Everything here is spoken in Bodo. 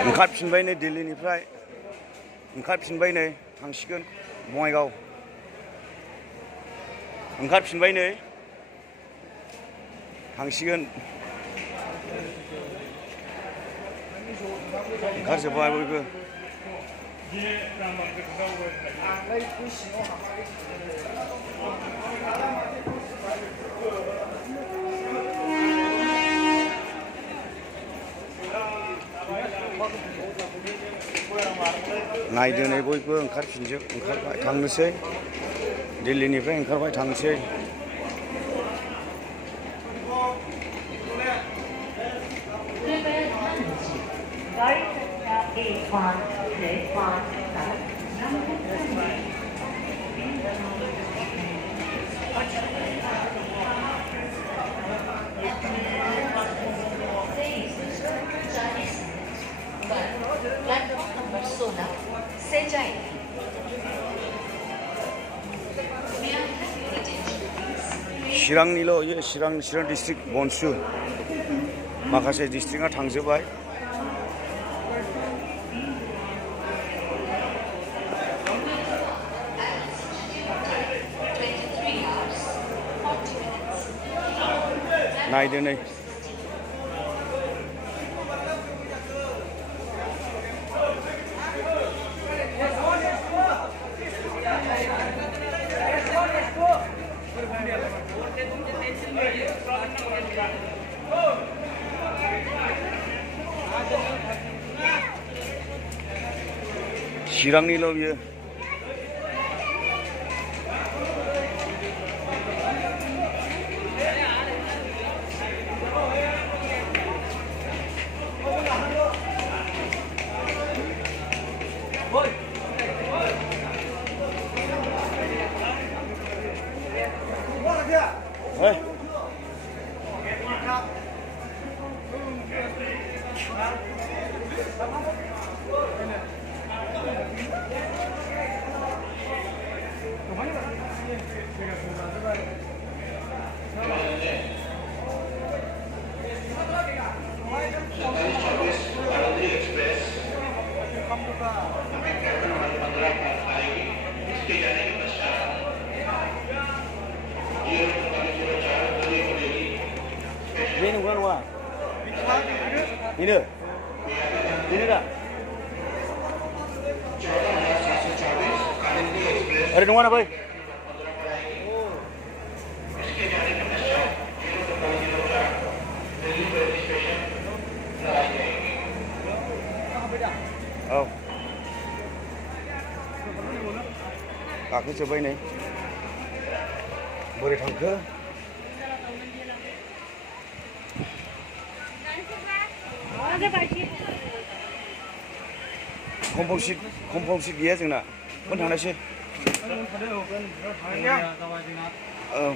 ओंखारफिनबाय नै दिल्लीनिफ्राय ओंखारफिनबाय नै थांसिगोन बङाइगाव ओंखारफिनबाय नै थांसिगोन ओंखारजोब्बाय बयबो नायदो नै बयबो ओंखारबाय थांनोसै दिल्लीनिफ्राय ओंखारबाय थांनोसै चिरांनिल' इयो चिरां डिस्ट्रिक्ट बनसु माखासे डिस्ट्रिक्टआ थांजोब्बाय नायदो नै चिरांनिल' बियो Ini bukan wah. Ini dah. Ada di mana, boy? Oh. Aku coba ini. Boleh tangke? Komposit gaya जोंना पन थांनायसै औ